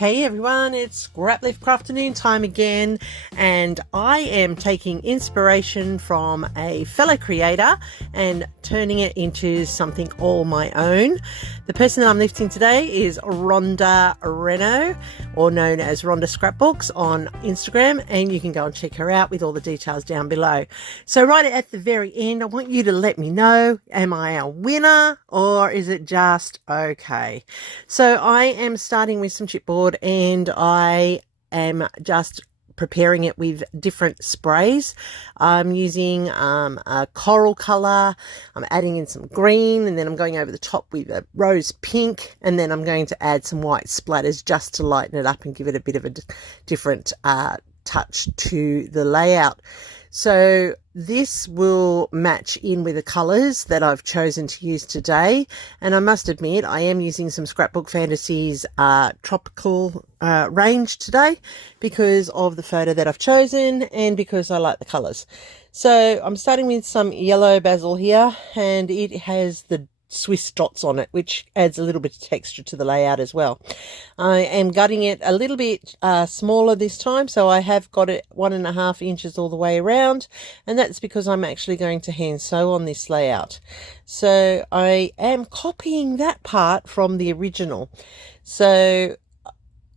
Hey everyone, it's Scraplift Crafternoon time again, and I am taking inspiration from a fellow creator and turning it into something all my own. The person that I'm lifting today is Rhonda Reno, or known as Rhonda Scrapbooks on Instagram, and you can go and check her out with all the details down below. So right at the very end, I want you to let me know, am I a winner or is it just okay? So I am starting with some chipboard, and I am just preparing it with different sprays. I'm using a coral color. I'm adding in some green, and then I'm going over the top with a rose pink, and then I'm going to add some white splatters just to lighten it up and give it a bit of a different touch to the layout. So this will match in with the colours that I've chosen to use today, and I must admit I am using some Scrapbook Fantasies tropical range today because of the photo that I've chosen and because I like the colours. So I'm starting with some yellow basil here, and it has the Swiss dots on it, which adds a little bit of texture to the layout as well. I am gutting it a little bit smaller this time, so I have got it 1.5 inches all the way around, and that's because I'm actually going to hand sew on this layout. So I am copying that part from the original. So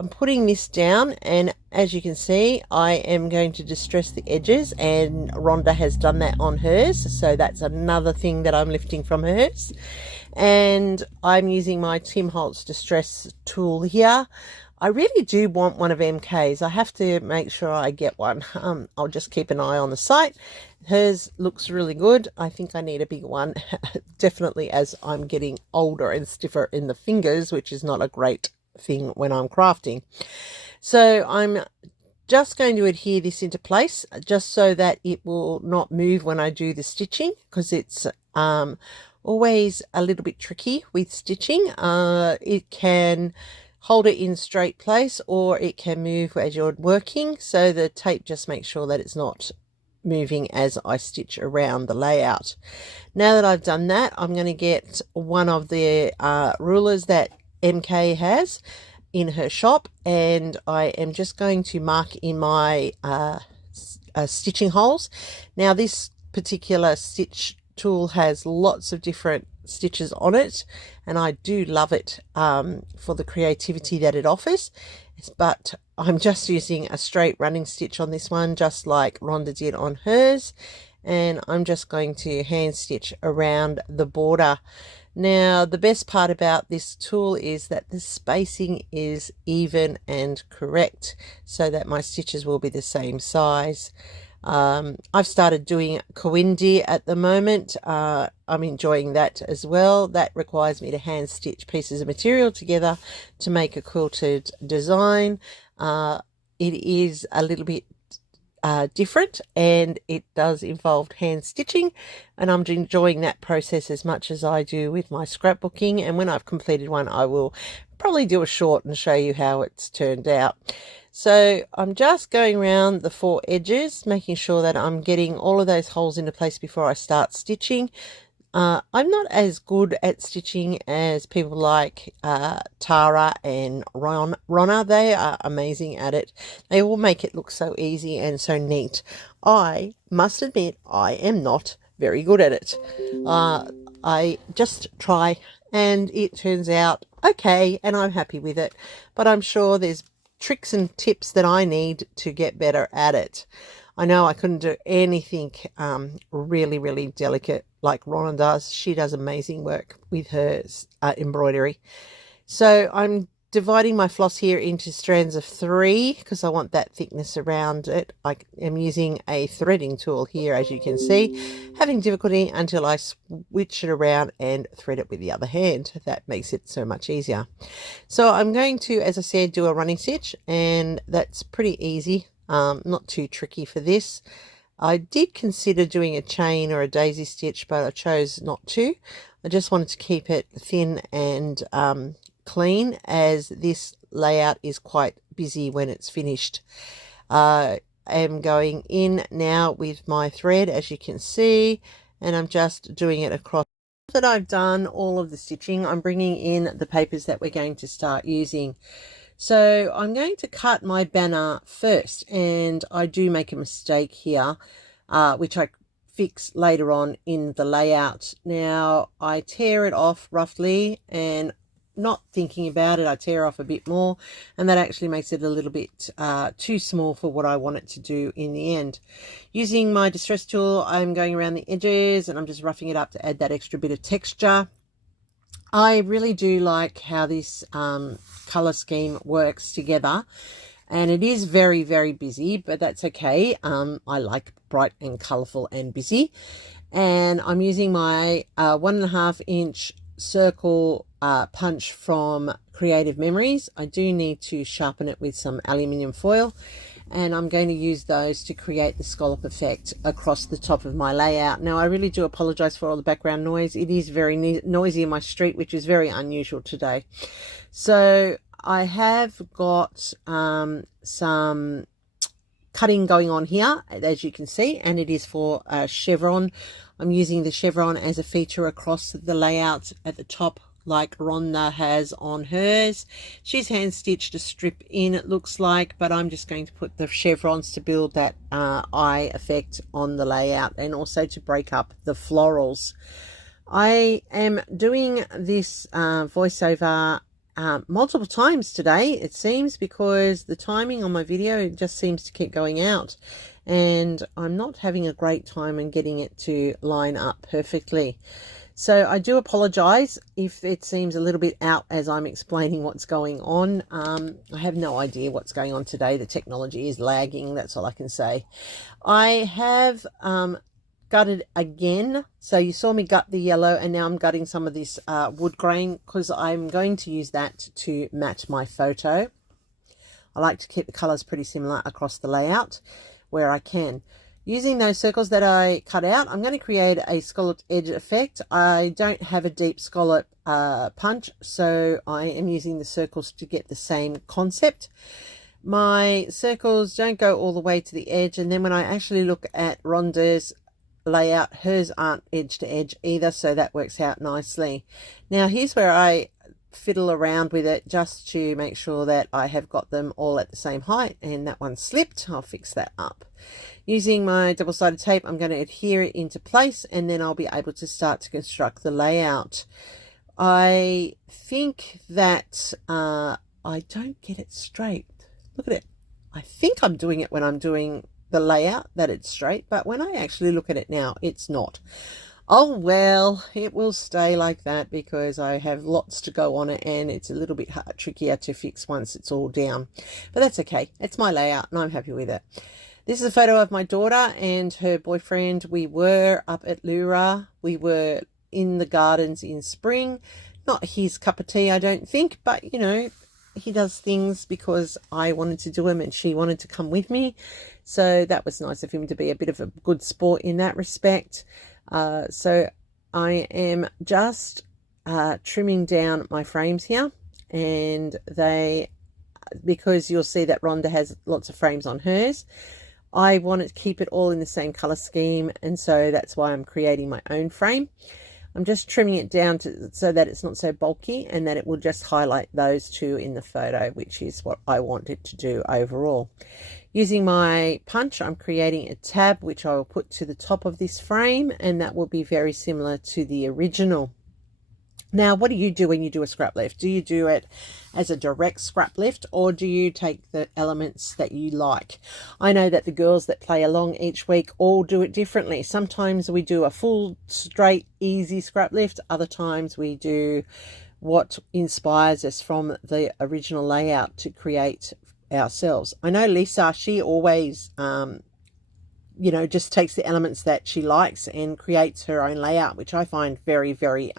I'm putting this down, and as you can see, I am going to distress the edges, and Rhonda has done that on hers, so that's another thing that I'm lifting from hers. And I'm using my Tim Holtz distress tool here. I really do want one of MK's. I have to make sure I get one. I'll just keep an eye on the site. Hers looks really good. I think I need a bigger one, definitely as I'm getting older and stiffer in the fingers, which is not a great thing when I'm crafting. So I'm just going to adhere this into place just so that it will not move when I do the stitching, because it's always a little bit tricky with stitching. It can hold it in straight place, or it can move as you're working, so the tape just makes sure that it's not moving as I stitch around the layout. Now that I've done that, I'm going to get one of the rulers that MK has in her shop, and I am just going to mark in my stitching holes. Now this particular stitch tool has lots of different stitches on it, and I do love it for the creativity that it offers, but I'm just using a straight running stitch on this one, just like Rhonda did on hers, and I'm just going to hand stitch around the border. Now, the best part about this tool is that the spacing is even and correct, so that my stitches will be the same size. I've started doing Kawindi at the moment. I'm enjoying that as well. That requires me to hand stitch pieces of material together to make a quilted design. It is a little bit different, and it does involve hand stitching, and I'm enjoying that process as much as I do with my scrapbooking. And when I've completed one, I will probably do a short and show you how it's turned out. So I'm just going around the 4 edges, making sure that I'm getting all of those holes into place before I start stitching. I'm not as good at stitching as people like Tara and Ronna. They are amazing at it. They all make it look so easy and so neat. I must admit, I am not very good at it. I just try, and it turns out okay, and I'm happy with it. But I'm sure there's tricks and tips that I need to get better at it. I know I couldn't do anything really delicate like Ronna does. She does amazing work with her embroidery. So I'm dividing my floss here into strands of 3 because I want that thickness around it. I am using a threading tool here, as you can see, having difficulty until I switch it around and thread it with the other hand. That makes it so much easier. So I'm going to, as I said, do a running stitch, and that's pretty easy. Not too tricky for this. I did consider doing a chain or a daisy stitch, but I chose not to. I just wanted to keep it thin and clean, as this layout is quite busy when it's finished. I am going in now with my thread, as you can see, and I'm just doing it across. Now that I've done all of the stitching, I'm bringing in the papers that we're going to start using. So I'm going to cut my banner first, and I do make a mistake here, which I fix later on in the layout. Now I tear it off roughly, and not thinking about it, I tear off a bit more, and that actually makes it a little bit too small for what I want it to do in the end. Using my distress tool, I'm going around the edges and I'm just roughing it up to add that extra bit of texture. I really do like how this color scheme works together, and it is very, very busy, but that's okay. I like bright and colorful and busy. And I'm using my 1.5 inch circle punch from Creative Memories. I do need to sharpen it with some aluminium foil, and I'm going to use those to create the scallop effect across the top of my layout. Now I really do apologize for all the background noise. It is very noisy in my street, which is very unusual today. So I have got some cutting going on here, as you can see, and it is for a chevron. I'm using the chevron as a feature across the layout at the top, like Rhonda has on hers. She's hand stitched a strip in, it looks like, but I'm just going to put the chevrons to build that eye effect on the layout, and also to break up the florals. I am doing this voiceover multiple times today, it seems, because the timing on my video just seems to keep going out, and I'm not having a great time in getting it to line up perfectly. So I do apologize if it seems a little bit out as I'm explaining what's going on. I have no idea what's going on today. The technology is lagging, that's all I can say. I have gutted again. So you saw me gut the yellow, and now I'm gutting some of this wood grain, because I'm going to use that to match my photo. I like to keep the colors pretty similar across the layout where I can. Using those circles that I cut out, I'm going to create a scalloped edge effect. I don't have a deep scallop punch, so I am using the circles to get the same concept. My circles don't go all the way to the edge, and then when I actually look at Rhonda's layout, hers aren't edge to edge either, so that works out nicely. Now here's where I fiddle around with it just to make sure that I have got them all at the same height, and that one slipped. I'll fix that up. Using my double-sided tape, I'm going to adhere it into place, and then I'll be able to start to construct the layout. I think that I don't get it straight. Look at it. I think I'm doing it when I'm doing the layout that it's straight, but when I actually look at it now, it's not. Oh well, it will stay like that because I have lots to go on it, and it's a little bit trickier to fix once it's all down, but that's okay. It's my layout and I'm happy with it. This is a photo of my daughter and her boyfriend. We were up at Lura. We were in the gardens in spring. Not his cup of tea, I don't think, but you know, he does things because I wanted to do them and she wanted to come with me. So that was nice of him to be a bit of a good sport in that respect. So I am just trimming down my frames here, and because you'll see that Rhonda has lots of frames on hers, I wanted to keep it all in the same color scheme, and so that's why I'm creating my own frame. I'm just trimming it down so that it's not so bulky, and that it will just highlight those two in the photo, which is what I want it to do overall. Using my punch, I'm creating a tab which I will put to the top of this frame, and that will be very similar to the original. Now, what do you do when you do a scrap lift? Do you do it as a direct scrap lift, or do you take the elements that you like? I know that the girls that play along each week all do it differently. Sometimes we do a full, straight, easy scrap lift. Other times we do what inspires us from the original layout to create ourselves. I know Lisa, she always you know, just takes the elements that she likes and creates her own layout, which I find very, very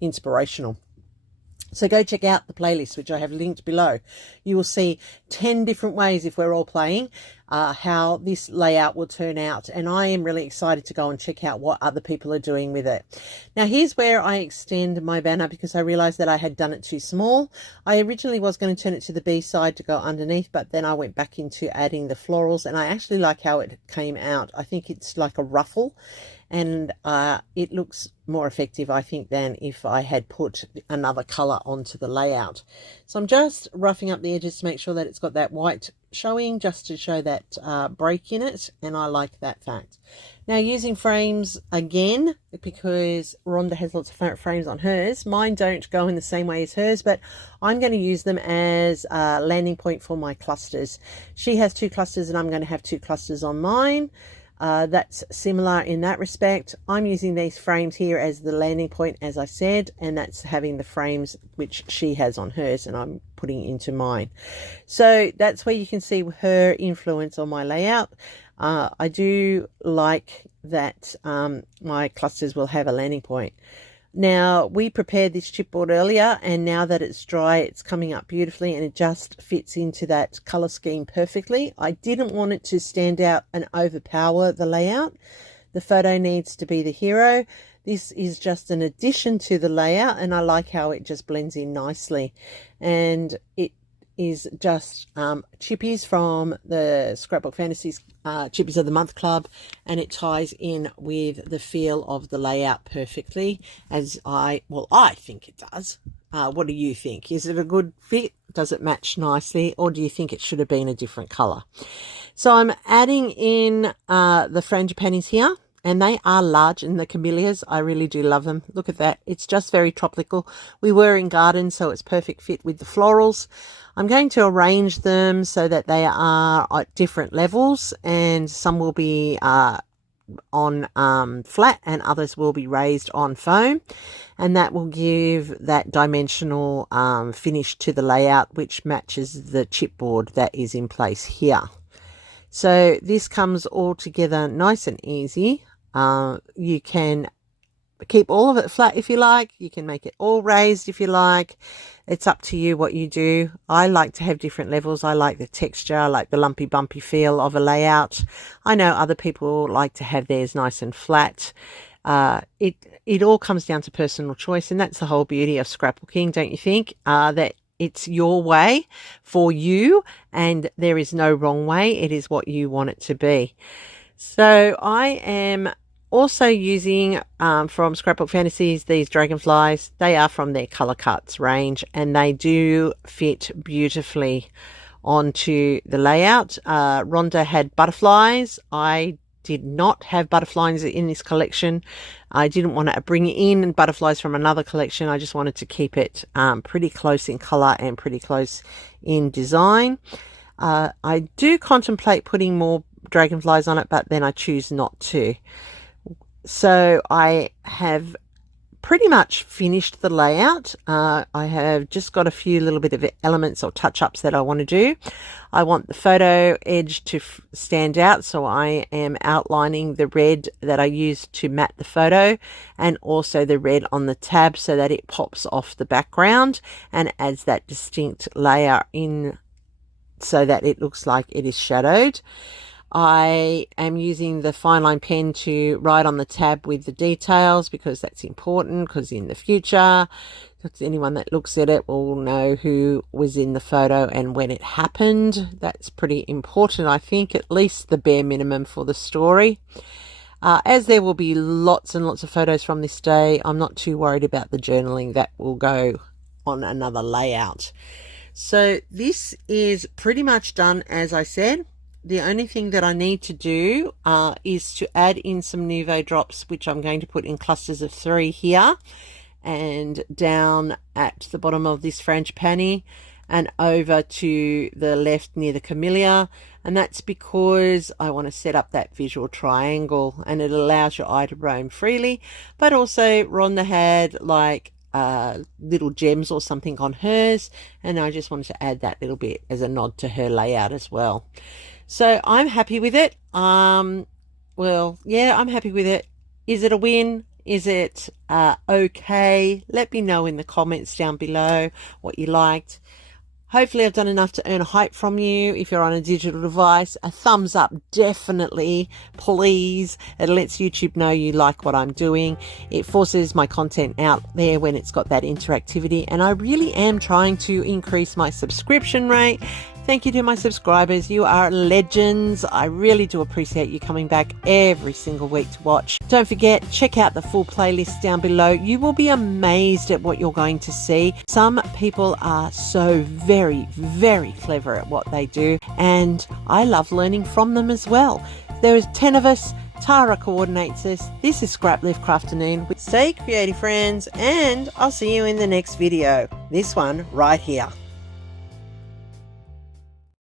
inspirational. So go check out the playlist, which I have linked below. You will see 10 different ways, if we're all playing, how this layout will turn out. And I am really excited to go and check out what other people are doing with it. Now, here's where I extend my banner because I realized that I had done it too small. I originally was going to turn it to the B side to go underneath, but then I went back into adding the florals, and I actually like how it came out. I think it's like a ruffle. and it looks more effective, I think, than if I had put another color onto the layout. So I'm just roughing up the edges to make sure that it's got that white showing, just to show that break in it, and I like that fact. Now, using frames again, because Rhonda has lots of frames on hers. Mine don't go in the same way as hers, but I'm going to use them as a landing point for my clusters. She has 2 clusters and I'm going to have 2 clusters on mine. That's similar in that respect. I'm using these frames here as the landing point, as I said, and that's having the frames which she has on hers and I'm putting into mine. So that's where you can see her influence on my layout. I do like that my clusters will have a landing point. Now, we prepared this chipboard earlier, and now that it's dry, it's coming up beautifully and it just fits into that color scheme perfectly. I didn't want it to stand out and overpower the layout. The photo needs to be the hero. This is just an addition to the layout, and I like how it just blends in nicely. And it is just chippies from the Scrapbook Fantasies Chippies of the Month Club, and it ties in with the feel of the layout perfectly, as I think it does. What do you think? Is it a good fit? Does it match nicely, or do you think it should have been a different color? So I'm adding in the frangipanis here, and they are large, and the camellias, I really do love them. Look at that. It's just very tropical. We were in garden, so it's perfect fit with the florals. I'm going to arrange them so that they are at different levels, and some will be on flat and others will be raised on foam, and that will give that dimensional finish to the layout, which matches the chipboard that is in place here. So this comes all together nice and easy. You can keep all of it flat if you like. You can make it all raised if you like. It's up to you what you do. I like to have different levels. I like the texture. I like the lumpy bumpy feel of a layout. I know other people like to have theirs nice and flat. It all comes down to personal choice, and that's the whole beauty of scrapbooking, don't you think? That it's your way for you, and there is no wrong way. It is what you want it to be. So I am also using from Scrapbook Fantasies these dragonflies. They are from their Colour Cuts range, and they do fit beautifully onto the layout. Rhonda had butterflies. I did not have butterflies in this collection. I didn't want to bring in butterflies from another collection. I just wanted to keep it pretty close in colour and pretty close in design. I do contemplate putting more dragonflies on it, but then I choose not to. So I have pretty much finished the layout. I have just got a few little bit of elements or touch-ups that I want to do. I want the photo edge to stand out, so I am outlining the red that I used to matte the photo, and also the red on the tab so that it pops off the background and adds that distinct layer in so that it looks like it is shadowed. I am using the fine line pen to write on the tab with the details, because that's important, because in the future, anyone that looks at it will know who was in the photo and when it happened. That's pretty important, I think, at least the bare minimum for the story. As there will be lots and lots of photos from this day, I'm not too worried about the journaling. That will go on another layout. So this is pretty much done, as I said. The only thing that I need to do is to add in some Nouveau drops, which I'm going to put in clusters of 3 here and down at the bottom of this frangipani and over to the left near the camellia. And that's because I want to set up that visual triangle, and it allows your eye to roam freely. But also Rhonda had like little gems or something on hers, and I just wanted to add that little bit as a nod to her layout as well. So I'm happy with it. Well, yeah, I'm happy with it. Is it a win? Is it okay? Let me know in the comments down below what you liked. Hopefully I've done enough to earn a hype from you. If you're on a digital device, a thumbs up, definitely, please. It lets YouTube know you like what I'm doing. It forces my content out there when it's got that interactivity. And I really am trying to increase my subscription rate Thank you to my subscribers. You are legends. I really do appreciate you coming back every single week to watch. Don't forget, check out the full playlist down below. You will be amazed at what you're going to see. Some people are so very, very clever at what they do, and I love learning from them as well. There is 10 of us. Tara coordinates this. This is Scraplift Crafternoon. Stay creative, friends, and I'll see you in the next video. This one right here.